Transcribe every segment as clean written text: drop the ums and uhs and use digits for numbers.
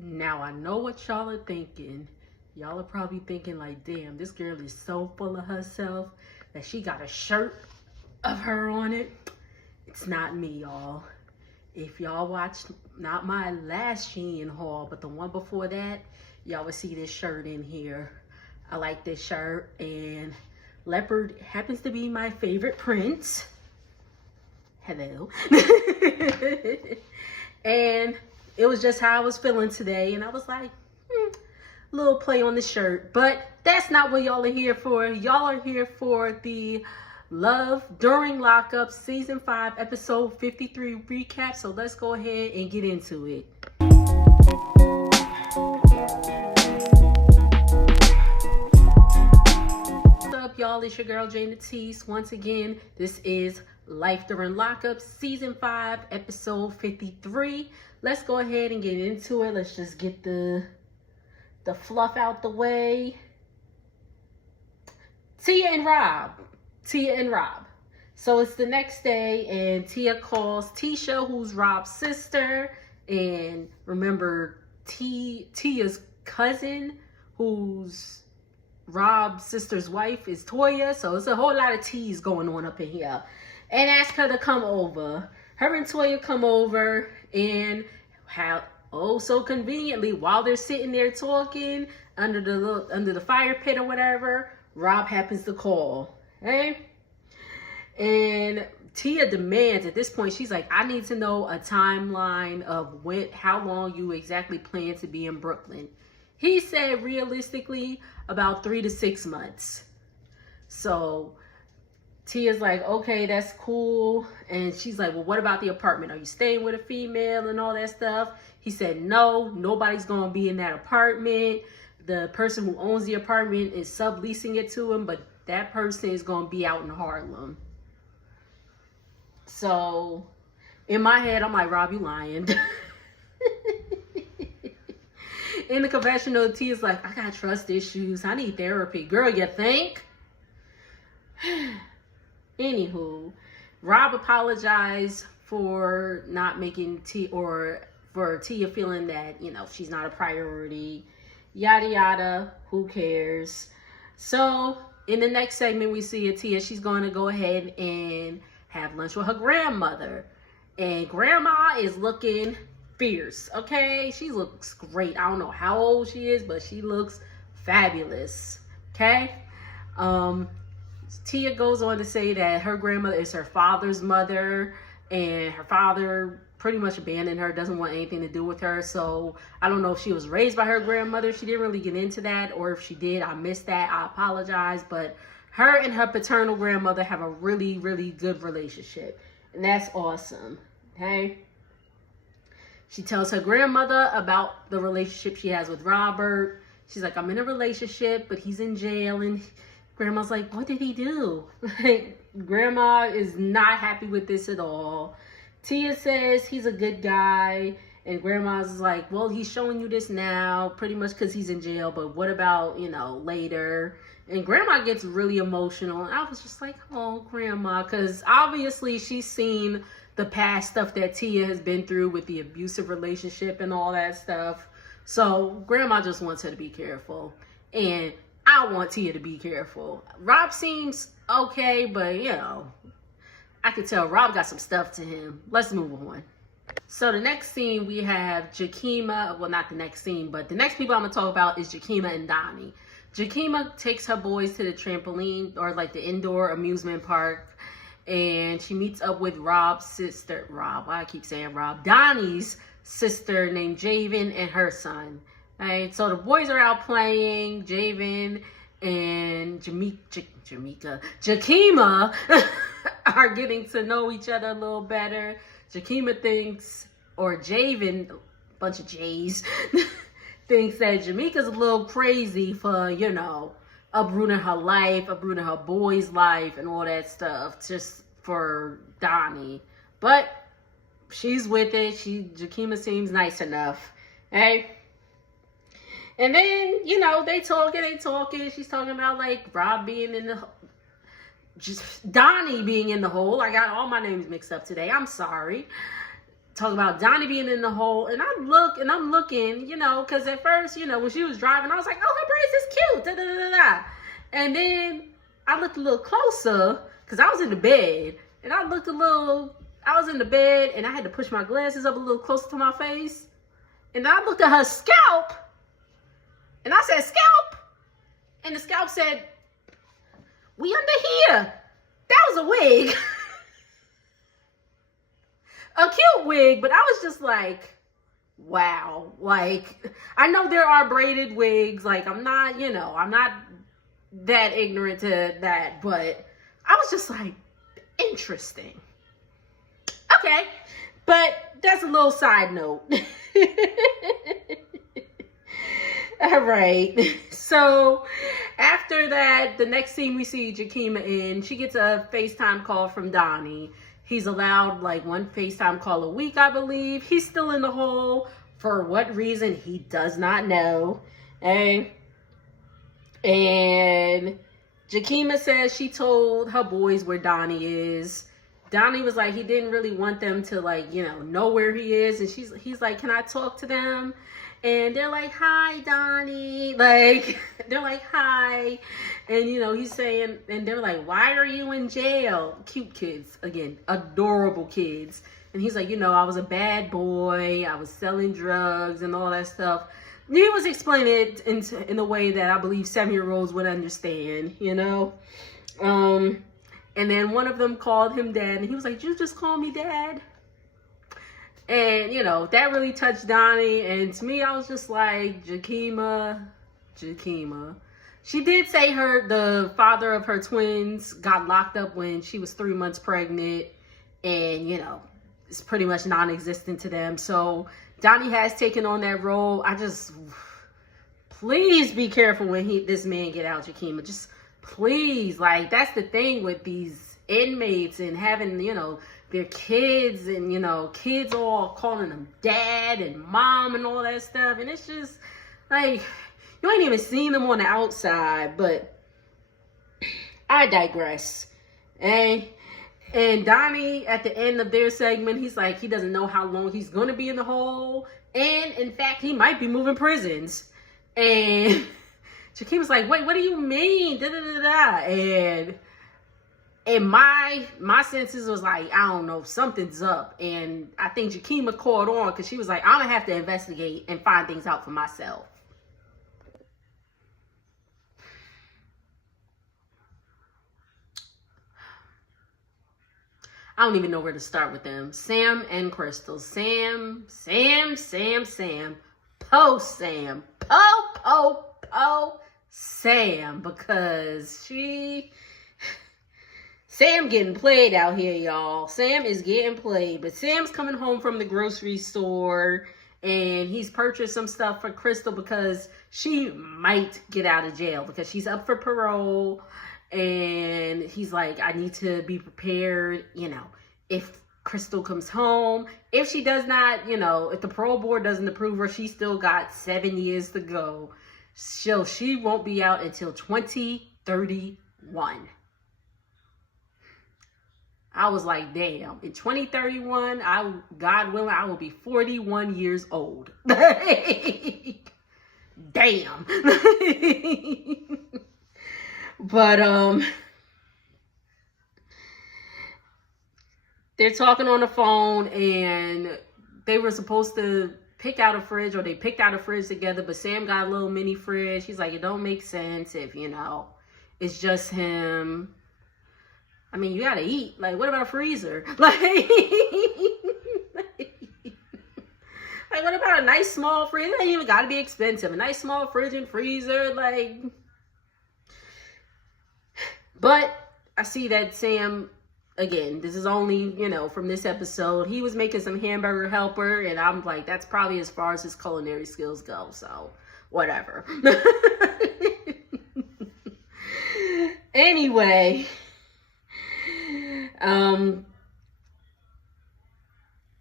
Now I know what y'all are thinking. Y'all are probably thinking like, damn, this girl is so full of herself that she got a shirt of her on it. It's not me, y'all. If y'all watched not my last Shein haul, but the one before that, y'all would see this shirt in here. I like this shirt, and leopard happens to be my favorite print. Hello. And it was just how I was feeling today, and I was like, little play on the shirt. But that's not what y'all are here for. Y'all are here for the Love During Lockup Season 5 Episode 53 recap. So let's go ahead and get into it. What's up, y'all? It's your girl, Jane Natisse. Once again, this is Life During Lockup Season 5 Episode 53. Let's go ahead and get into it. Let's just get the fluff out the way. Tia and Rob. So it's the next day, and Tia calls Tisha, who's Rob's sister. And remember, Tia's cousin, who's Rob's sister's wife, is Toya. So it's a whole lot of T's going on up in here. And ask her to come over. Her and Toya come over, and so conveniently, while they're sitting there talking under the fire pit or whatever, Rob happens to call. Okay? And Tia demands at this point, she's like, I need to know a timeline of how long you exactly plan to be in Brooklyn. He said realistically about 3 to 6 months. So Tia's like, okay, that's cool. And she's like, well, what about the apartment? Are you staying with a female and all that stuff? He said, no, nobody's going to be in that apartment. The person who owns the apartment is subleasing it to him, but that person is going to be out in Harlem. So in my head, I'm like, Rob, you lying. In the confessional, Tia's like, I got trust issues. I need therapy. Girl, you think? Anywho, Rob apologized for not making for Tia feeling that, she's not a priority. Yada, yada. Who cares? So in the next segment, we see Tia. She's going to go ahead and have lunch with her grandmother. And grandma is looking fierce, okay? She looks great. I don't know how old she is, but she looks fabulous, okay? Tia goes on to say that her grandmother is her father's mother, and her father pretty much abandoned her, doesn't want anything to do with her. So I don't know if she was raised by her grandmother. She didn't really get into that, or if she did, I missed that. I apologize. But her and her paternal grandmother have a really, really good relationship, and that's awesome, okay? She tells her grandmother about the relationship she has with Robert. She's like, I'm in a relationship, but he's in jail. And Grandma's like, what did he do? Grandma is not happy with this at all. Tia says he's a good guy. And Grandma's like, well, he's showing you this now, pretty much because he's in jail. But what about, later? And Grandma gets really emotional. And I was just like, oh, Grandma. Because obviously she's seen the past stuff that Tia has been through with the abusive relationship and all that stuff. So Grandma just wants her to be careful. And I want Tia to be careful. Rob seems okay, but I could tell Rob got some stuff to him. Let's move on. So the next scene we have Jakima. Well, not the next scene, but the next people I'm gonna talk about is Jakima and Donnie. Jakima takes her boys to the trampoline, or like the indoor amusement park, and she meets up with Rob's sister. Why I keep saying Rob? Donnie's sister named Javen and her son. Right, so the boys are out playing. Javen and Jakima are getting to know each other a little better. Jakima thinks, or Javen, bunch of J's, thinks that Jamaica's a little crazy for, uprooting her life, uprooting her boy's life, and all that stuff, just for Donnie. But she's with it. Jakima seems nice enough. Hey. And then, they talking. She's talking about, like, Rob being in the... Just Donnie being in the hole. I got all my names mixed up today. I'm sorry. talk about Donnie being in the hole, and I'm looking, you know, because at first, you know, when she was driving, I was like, oh, her braids is cute, da da da da. And then I looked a little closer because I was in the bed, and I was in the bed, and I had to push my glasses up a little closer to my face, and I looked at her scalp, and I said, scalp, and the scalp said, we under here. That was a wig. A cute wig, but I was just like, wow. Like, I know there are braided wigs. Like, I'm not, you know, I'm not that ignorant to that, but I was just like, interesting. Okay, but that's a little side note. All right, so after that, the next scene we see Jakima in, she gets a FaceTime call from Donnie. He's allowed like one FaceTime call a week, I believe. He's still in the hole. For what reason, he does not know. Okay? And Jakima says she told her boys where Donnie is. Donnie was like, he didn't really want them to, like, you know where he is. And he's like, can I talk to them? And they're like, hi, Donnie. Like, they're like, hi. And, you know, he's saying, and they're like, why are you in jail? Cute kids. Again, adorable kids. And he's like, you know, I was a bad boy. I was selling drugs and all that stuff. He was explaining it in a way that I believe 7-year-olds would understand, you know. And then one of them called him dad. And he was like, you just call me dad? And, you know, that really touched Donnie. And to me, I was just like, Jakima. She did say the father of her twins got locked up when she was 3 months pregnant. And, you know, it's pretty much non-existent to them. So Donnie has taken on that role. Please be careful when this man get out, Jakima. Just please. Like, that's the thing with these inmates and having, you know, their kids and, you know, kids all calling them dad and mom and all that stuff. And it's just like, you ain't even seen them on the outside, but I digress. And Donnie, at the end of their segment, he's like, he doesn't know how long he's going to be in the hole. And in fact, he might be moving prisons. And Jakima's like, wait, what do you mean? Da, da, da, da. And my senses was like, I don't know, something's up. And I think Jakima caught on because she was like, I'm going to have to investigate and find things out for myself. I don't even know where to start with them. Sam and Crystal. Sam. Sam. Because Sam getting played out here, y'all. Sam is getting played. But Sam's coming home from the grocery store. And he's purchased some stuff for Crystal because she might get out of jail. Because she's up for parole. And he's like, I need to be prepared, you know, if Crystal comes home. If she does not, you know, if the parole board doesn't approve her, she still got 7 years to go. So she won't be out until 2031. I was like, damn, in 2031, God willing, I will be 41 years old. Damn. But, they're talking on the phone and they were supposed to pick out a fridge, or they picked out a fridge together, but Sam got a little mini fridge. He's like, it don't make sense if, you know, it's just him. I mean, you gotta eat. Like, what about a freezer? Like, what about a nice small fridge? It ain't even gotta be expensive. A nice small fridge and freezer, like. But I see that Sam, again, this is only, you know, from this episode. He was making some hamburger helper, and I'm like, that's probably as far as his culinary skills go. So, whatever. Anyway,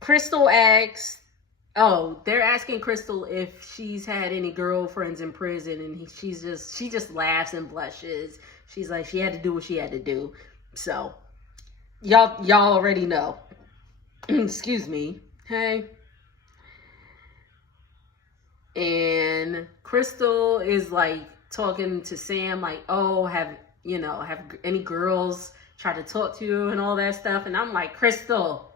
Crystal asks, they're asking Crystal if she's had any girlfriends in prison, and she just laughs and blushes. She's like, she had to do what she had to do. So, y'all already know. Excuse me. Okay. And Crystal is like talking to Sam like, oh, have any girls try to talk to you and all that stuff? And I'm like, Crystal,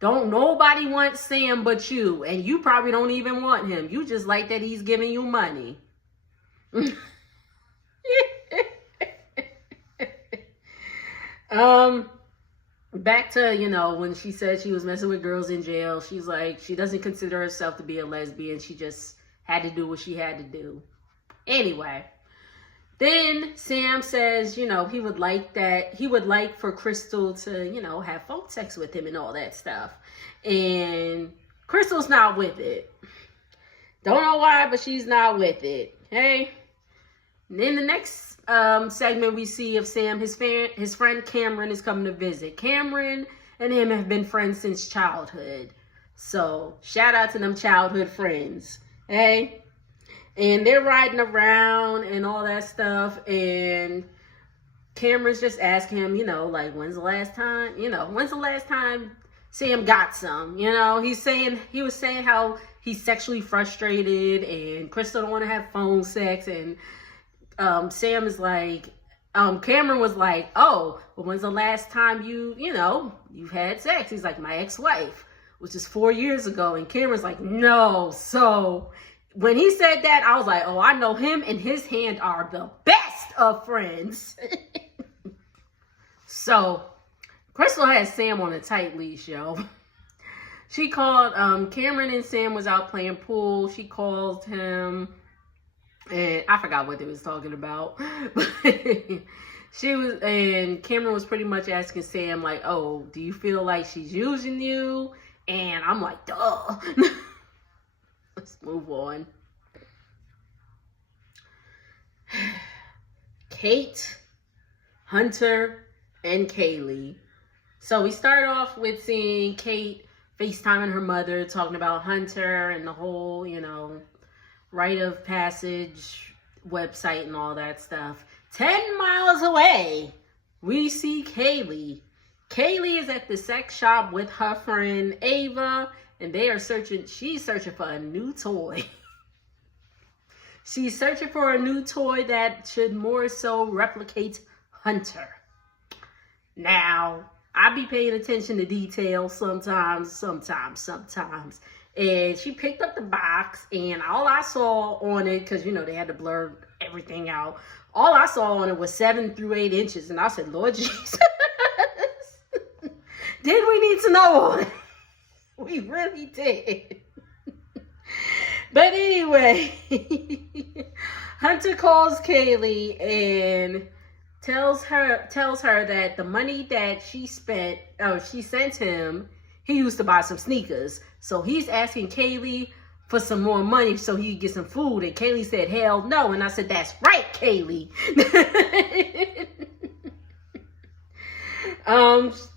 don't nobody want Sam but you. And you probably don't even want him. You just like that he's giving you money. Back to, when she said she was messing with girls in jail, she's like, she doesn't consider herself to be a lesbian. She just had to do what she had to do. Anyway, then Sam says, he would like for Crystal to, have phone sex with him and all that stuff. And Crystal's not with it. Don't know why, but she's not with it. Okay? And then the next segment we see of Sam, his friend Cameron is coming to visit. Cameron and him have been friends since childhood. So shout out to them childhood friends. Hey? And they're riding around and all that stuff. And Cameron's just asking him, like, when's the last time Sam got some? He was saying how he's sexually frustrated and Crystal don't want to have phone sex. And Sam is like, Cameron was like, oh, well, when's the last time you've had sex? He's like, my ex-wife, which is 4 years ago. And Cameron's like, no. So when he said that, I was like, oh, I know him and his hand are the best of friends. So Crystal has Sam on a tight leash, yo. She called, Cameron and Sam was out playing pool. She called him, and I forgot what they was talking about. And Cameron was pretty much asking Sam, like, oh, do you feel like she's using you? And I'm like, duh. Let's move on. Kate, Hunter, and Kaylee. So we start off with seeing Kate FaceTiming her mother, talking about Hunter and the whole, rite of passage website and all that stuff. 10 miles away, we see Kaylee. Kaylee is at the sex shop with her friend Ava, and she's searching for a new toy. She's searching for a new toy that should more so replicate Hunter. Now, I be paying attention to details sometimes. And she picked up the box, and all I saw on it, because, they had to blur everything out. All I saw on it was 7 through 8 inches. And I said, Lord Jesus, did we need to know all that? We really did. But anyway, Hunter calls Kaylee and tells her that the money that she sent him, he used to buy some sneakers. So he's asking Kaylee for some more money so he could get some food. And Kaylee said, hell no. And I said, that's right, Kaylee.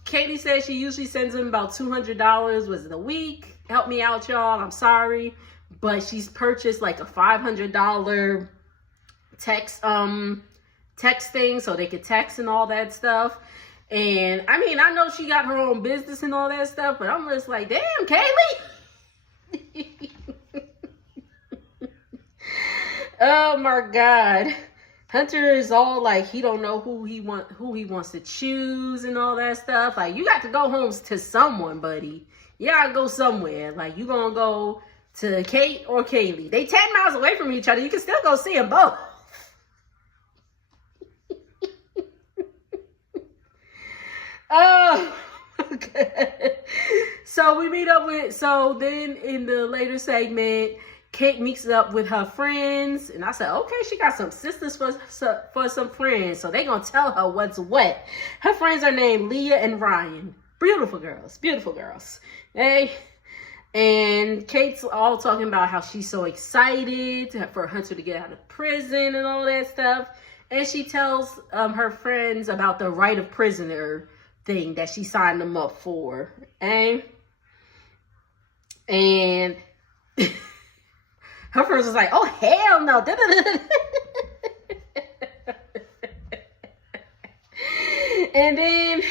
Kaylee said she usually sends him about $200. Was it a week? Help me out, y'all. I'm sorry. But she's purchased like a $500 texting so they could text and all that stuff. And I mean, I know she got her own business and all that stuff, but I'm just like, damn, Kaylee. Oh my God. Hunter is all like, he don't know who he wants to choose and all that stuff. Like, you got to go home to someone, buddy. You gotta go somewhere. Like, you gonna go to Kate or Kaylee. They 10 miles away from each other. You can still go see them both. Oh, okay. So we meet up so then in the later segment, Kate meets up with her friends. And I said, okay, she got some sisters for some friends. So they gonna tell her what's what. Her friends are named Leah and Ryan. Beautiful girls. Hey. And Kate's all talking about how she's so excited for Hunter to get out of prison and all that stuff. And she tells her friends about the right of prisoner thing that she signed them up for. And her friends was like, oh, hell no. And then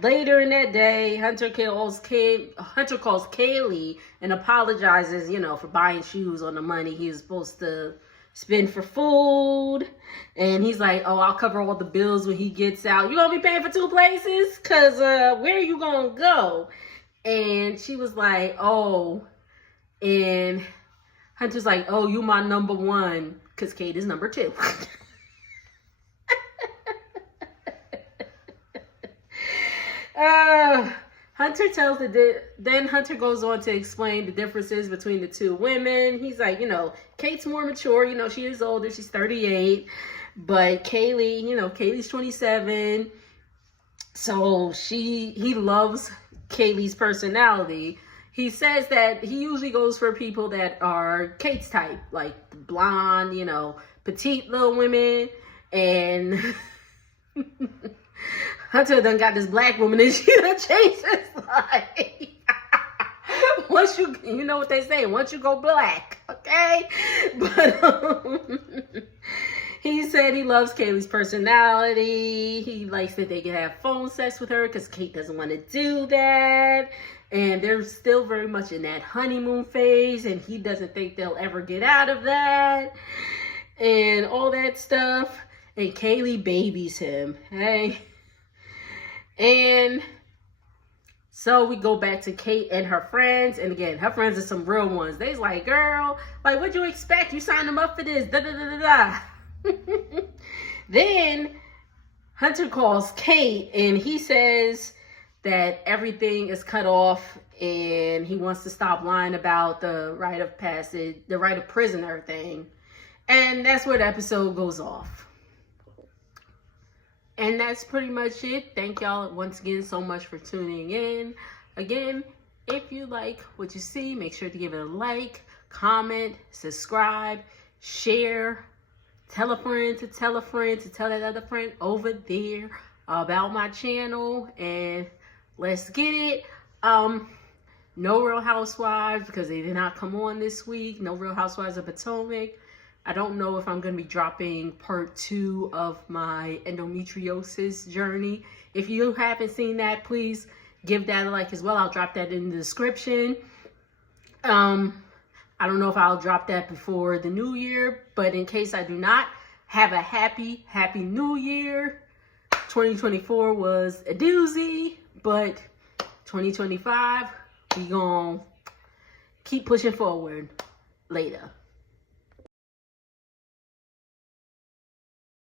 later in that day, Hunter calls Kaylee and apologizes, you know, for buying shoes on the money he was supposed to spend for food. And he's like, oh, I'll cover all the bills when he gets out. You gonna be paying for 2 places? Cause where are you gonna go? And she was like, oh. And Hunter's like, oh, you my number one. Cause Kate is number 2. Hunter tells then Hunter goes on to explain the differences between the 2 women. He's like, you know, Kate's more mature, you know, she is older, she's 38, but Kaylee, you know, Kaylee's 27. So he loves Kaylee's personality. He says that he usually goes for people that are Kate's type, like blonde, you know, petite little women. And Hunter done got this black woman and she done changed his life. Once you know what they say, once you go black, okay? But he said he loves Kaylee's personality. He likes that they can have phone sex with her because Kate doesn't want to do that. And they're still very much in that honeymoon phase, and he doesn't think they'll ever get out of that and all that stuff. And Kaylee babies him, hey? And so we go back to Kate and her friends. And again, her friends are some real ones. They's like, girl, like, what'd you expect? You signed them up for this, da-da-da-da-da. Then Hunter calls Kate and he says that everything is cut off and he wants to stop lying about the rite of passage, the rite of prisoner thing. And that's where the episode goes off. And that's pretty much it. Thank y'all once again so much for tuning in. Again, if you like what you see, make sure to give it a like, comment, subscribe, share, tell a friend to tell a friend to tell that other friend over there about my channel. And let's get it. No Real Housewives because they did not come on this week. No Real Housewives of Potomac. I don't know if I'm going to be dropping part 2 of my endometriosis journey. If you haven't seen that, please give that a like as well. I'll drop that in the description. I don't know if I'll drop that before the new year, but in case I do not, have a happy new year. 2024 was a doozy, but 2025, we gonna keep pushing forward. Later.